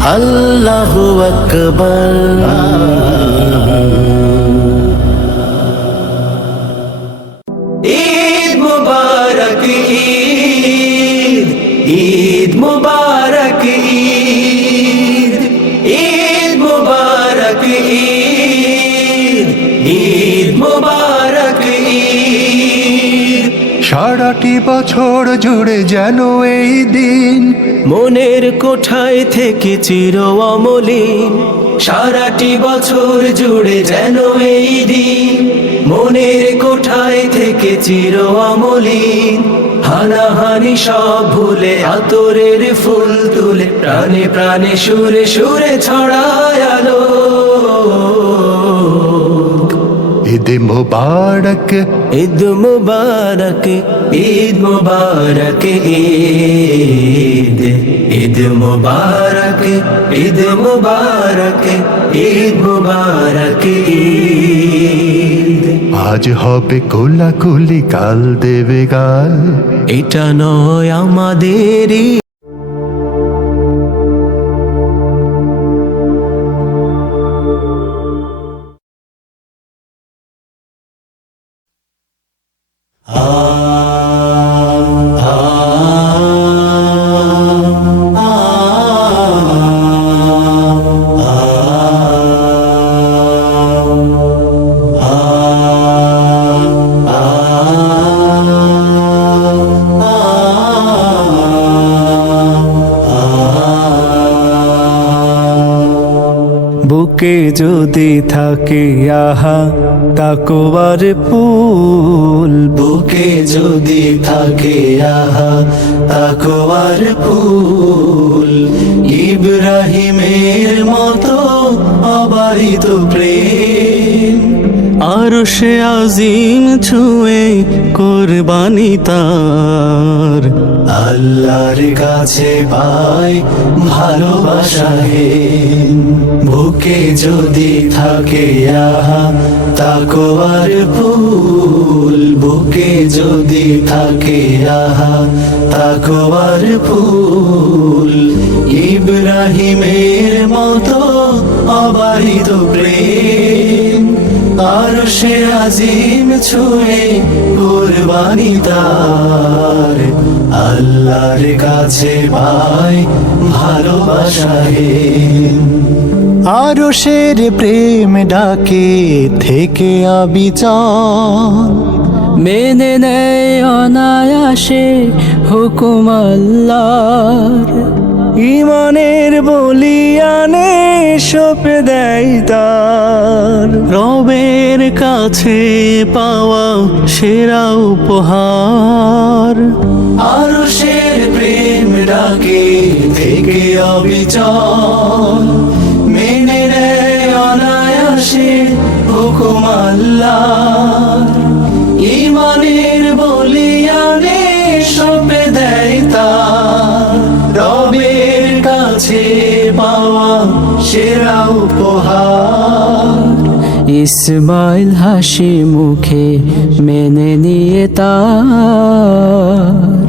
আল্লাহু আকবার। ঈদ মুবারক ঈদ, ঈদ মুবারক ঈদ, ঈদ মুবারক ঈদ, ঈদ মুবারক ঈদ। সারাটি বছর জুড়ে যেন এই দিন মনের কোঠায় থেকে চির অমলিন। সারাটি বছর জুড়ে যেন এই দিন মনের কোঠায় থেকে চির অমলিন। হানাহানি সব ভুলে আতরের ফুল তুলে প্রাণে প্রাণে সুরে সুরে ছড়ায় আলো। ঈদ মুবারক, ঈদ মুবারক, ঈদ মুবারক ঈদ, ঈদ মুবারক, ঈদ মুবারক, ঈদ মুবারক ঈদ। আজ হবে কোলাকুলি কাল দেবে গাল, এটা নয় আমাদেরই বুকে যদি থাকে আহা তাকওয়ার ফুল, বুকে যদি থাকে আহা তাকওয়ার ফুল। ইব্রাহিমের মতো অবারিত প্রেম, আরশে আজিম ছুঁয়ে কুরবানি তার। আল্লাহর কাছে পাই ভালোবাসা হে। বুকে যদি থাকে আহা তাকওয়ার ফুল, বুকে যদি থাকে আহা তাকওয়ার ফুল। ইব্রাহিমের মতো অবারিত প্রেম, আরশে আজিম ছুঁয়ে কুরবানি তার। আল্লাহর কাছে পাই ভালোবাসা হে। আরশের প্রেম ডাকে থেকে অবিচল, মেনে নেয় অনায়াসে হুকুম আল্লাহর। ইমানের বলিয়ানে সঁপে দেয় তার, রবের কাছে পাওয়া সেরা উপহার। আরশের প্রেম ডাকে থেকে অবিচল, মেনে নেয় অনায়াসে হুকুম আল্লাহর। ইমানের বলিয়ানে সঁপে দেয় তার, রবের কাছে পাওয়া সেরা উপহার। ইসমাইল হাসি মুখে মেনে নিয়ে তার,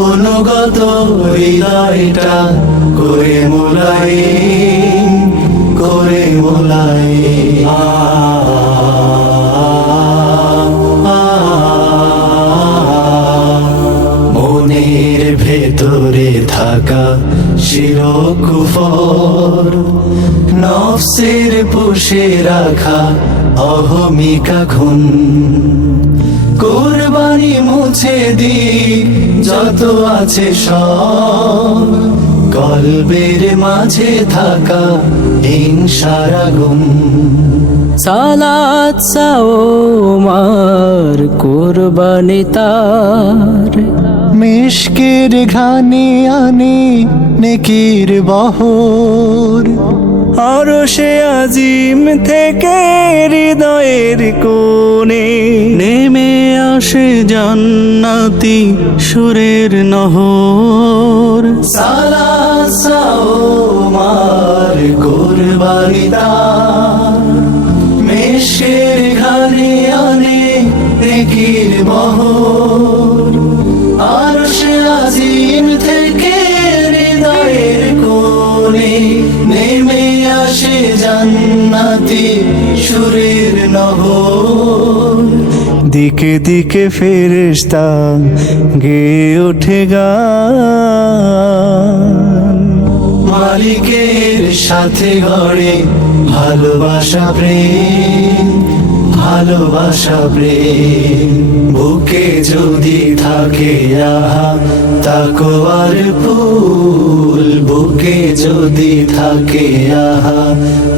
অনুগত হৃদয়টা করে মোলায়েম, করে মনের ভেতরে থাকা শিরকুফর, নফসের পুষে রাখা অহমিকা খুন। কুরবানি মুছে দি যত আছে সব, কলবের মাঝে থাকা হিংসার আগুন। সালাত সাওমার কুরবানি তার, মিশকের ঘানে আনে নেকির বহর। আরশে আজিম থেকে হৃদয়ের কোণে নেমে আসে জান্নাতি সুরের নহর। সালাত সাওমার কুরবানি তার, মিশকের ঘানে আনে নেকির বহর। আরশে আজিম থেকে হৃদয়ের কোণে মিনাতি সুরের নহর দিকে দিকে ফেরেশতা গেয়ে ওঠে গান। মালিকের সাথে গড়ে ভালোবাসা প্রেম, ভালোবাসা প্রেম। বুকে যদি থাকে আহা তাকওয়ার ফুল, বুকে যদি থাকে আহা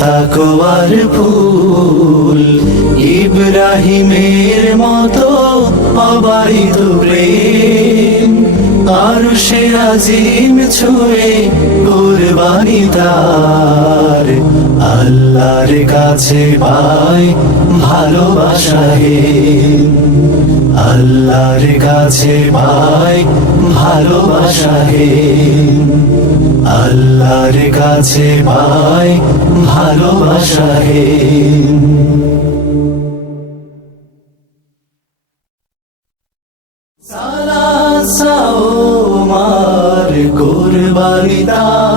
তাকওয়ার ফুল। ইব্রাহিমের মতো অবারিত প্রেম, আরশে আজিম ছুঁয়ে কুরবানি তার। আল্লাহর কাছে পাই ভালোবাসা হে, আল্লাহর কাছে পাই ভালোবাসা হে, আল্লাহর কাছে পাই ভালোবাসা হে। সালাত সাও মার কুরবানি দার।